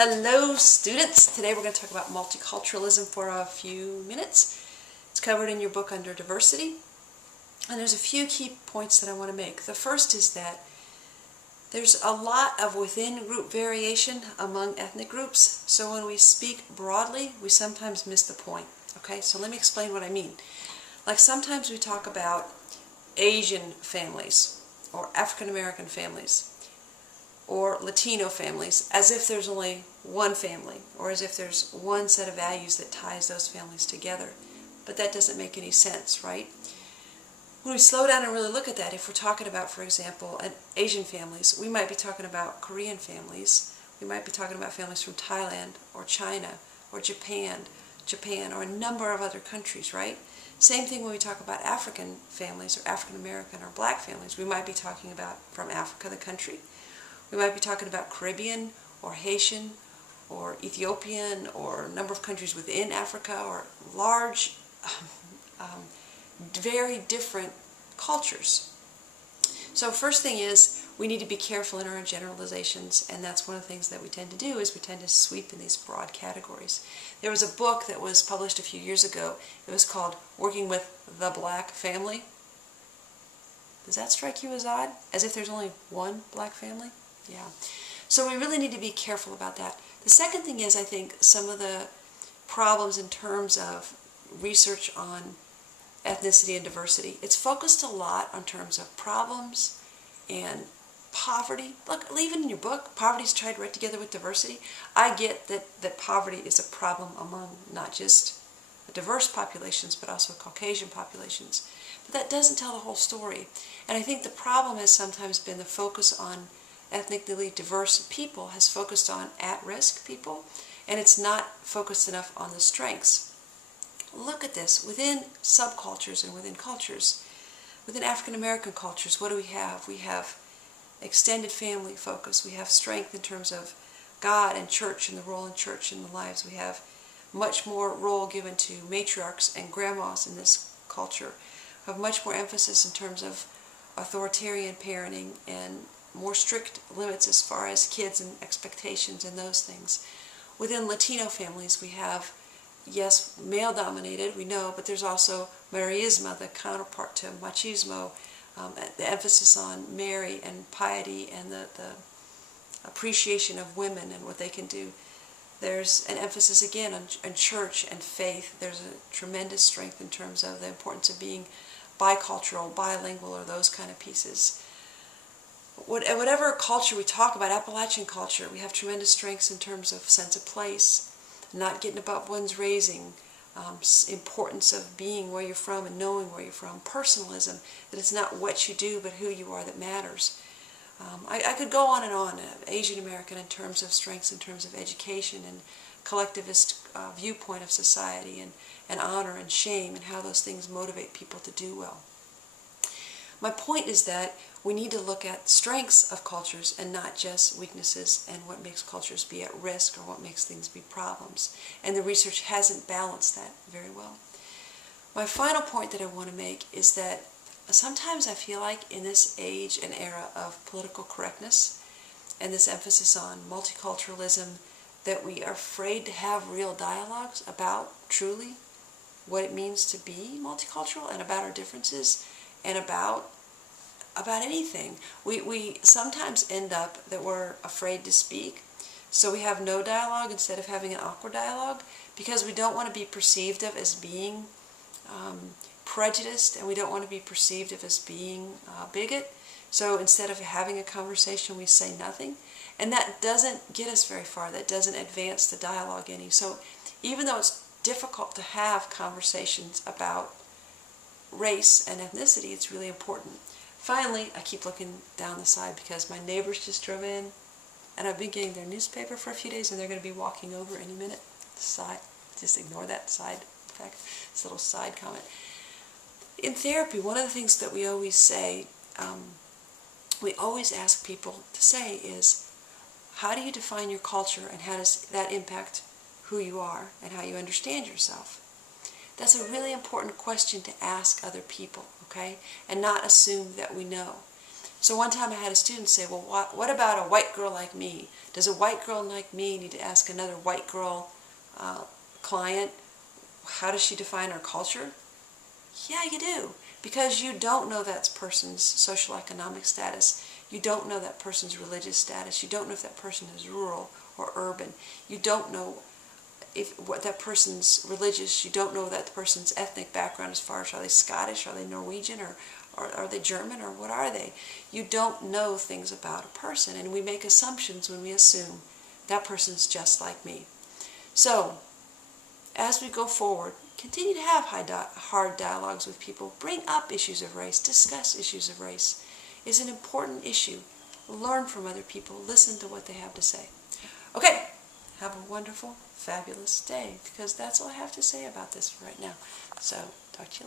Hello students! Today we're going to talk about multiculturalism for a few minutes. It's covered in your book under diversity. And there's a few key points that I want to make. The first is that there's a lot of within-group variation among ethnic groups. So when we speak broadly, we sometimes miss the point. Okay, so let me explain what I mean. Like sometimes we talk about Asian families or African American families or Latino families as if there's only one family, or as if there's one set of values that ties those families together. But that doesn't make any sense, right? When we slow down and really look at that, if we're talking about, for example, Asian families, we might be talking about Korean families, we might be talking about families from Thailand or China or Japan, or a number of other countries, right? Same thing when we talk about African families or African American or black families. We might be talking about from Africa, the country. We might be talking about Caribbean or Haitian or Ethiopian or a number of countries within Africa or large, very different cultures. So first thing is we need to be careful in our generalizations, and that's one of the things that we tend to do is we tend to sweep in these broad categories. There was a book that was published a few years ago. It was called Working with the Black Family. Does that strike you as odd? As if there's only one black family? Yeah. So we really need to be careful about that. The second thing is, I think, some of the problems in terms of research on ethnicity and diversity. It's focused a lot on terms of problems and poverty. Look, even in your book, poverty is tied right together with diversity. I get that poverty is a problem among not just diverse populations, but also Caucasian populations. But that doesn't tell the whole story. And I think the problem has sometimes been the focus on ethnically diverse people has focused on at-risk people, and it's not focused enough on the strengths. Look at this. Within subcultures and within cultures, within African American cultures, what do we have? We have extended family focus. We have strength in terms of God and church and the role in church in the lives. We have much more role given to matriarchs and grandmas in this culture. We have much more emphasis in terms of authoritarian parenting and more strict limits as far as kids and expectations and those things. Within Latino families, we have, yes, male-dominated, we know, but there's also Marismo, the counterpart to machismo, the emphasis on Mary and piety and the appreciation of women and what they can do. There's an emphasis again on church and faith. There's a tremendous strength in terms of the importance of being bicultural, bilingual, or those kind of pieces. Whatever culture we talk about, Appalachian culture, we have tremendous strengths in terms of sense of place, not getting about one's raising, importance of being where you're from and knowing where you're from, personalism, that it's not what you do but who you are that matters. I could go on, Asian American in terms of strengths, in terms of education and collectivist viewpoint of society and honor and shame and how those things motivate people to do well. My point is that we need to look at strengths of cultures and not just weaknesses and what makes cultures be at risk or what makes things be problems. And the research hasn't balanced that very well. My final point that I want to make is that sometimes I feel like in this age and era of political correctness and this emphasis on multiculturalism that we are afraid to have real dialogues about truly what it means to be multicultural and about our differences and about anything. We sometimes end up that we're afraid to speak, so we have no dialogue instead of having an awkward dialogue because we don't want to be perceived of as being prejudiced, and we don't want to be perceived of as being bigot. So instead of having a conversation, we say nothing, and that doesn't get us very far. That doesn't advance the dialogue any. So even though it's difficult to have conversations about race and ethnicity, it's really important. Finally, I keep looking down the side because my neighbors just drove in and I've been getting their newspaper for a few days and they're going to be walking over any minute. Side, just ignore that side fact, this little side comment. In therapy, one of the things that we always say, we always ask people to say is, how do you define your culture and how does that impact who you are and how you understand yourself? That's a really important question to ask other people, okay? And not assume that we know. So one time I had a student say, well, what about a white girl like me? Does a white girl like me need to ask another white girl client, how does she define our culture? Yeah, you do. Because you don't know that person's social economic status. You don't know that person's religious status. You don't know if that person is rural or urban. You don't know what that person's religious. You don't know that person's ethnic background as far as are they Scottish, are they Norwegian, or are they German, or what are they? You don't know things about a person, and we make assumptions when we assume that person's just like me. So, as we go forward, continue to have hard dialogues with people. Bring up issues of race. Discuss issues of race. It's an important issue. Learn from other people. Listen to what they have to say. Okay, have a wonderful, fabulous day, because that's all I have to say about this right now. So, talk to you later.